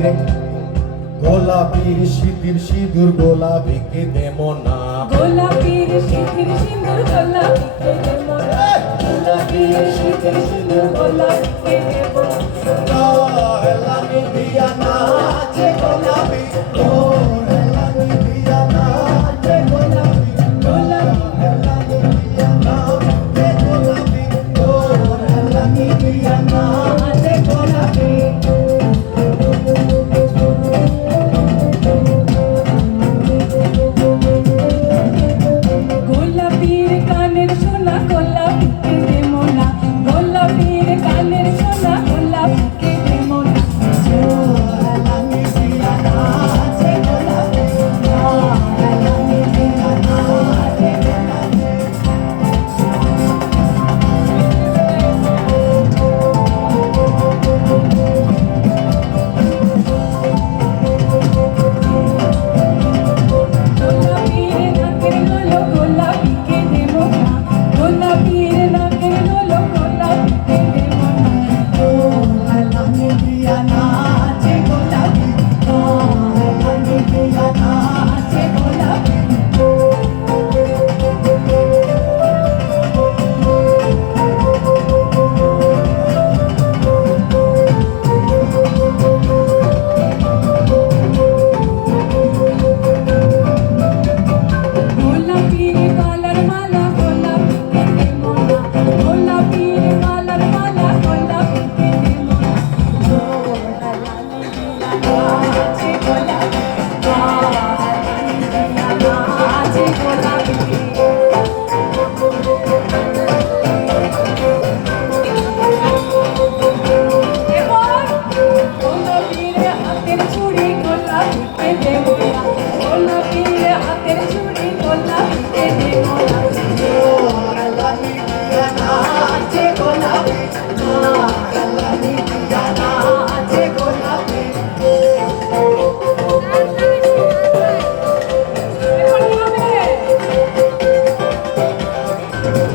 রে গোলাপির শীতির সিঁদুর গোলাপিকে দেব না? গোলাপির শীতির সিঁদুর গোলাপিকে দেব না? গোলাপির শীতির সিঁদুর গোলাপিকে দেব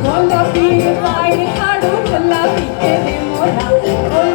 Con la piel, baile, jaro, con la piel de mora.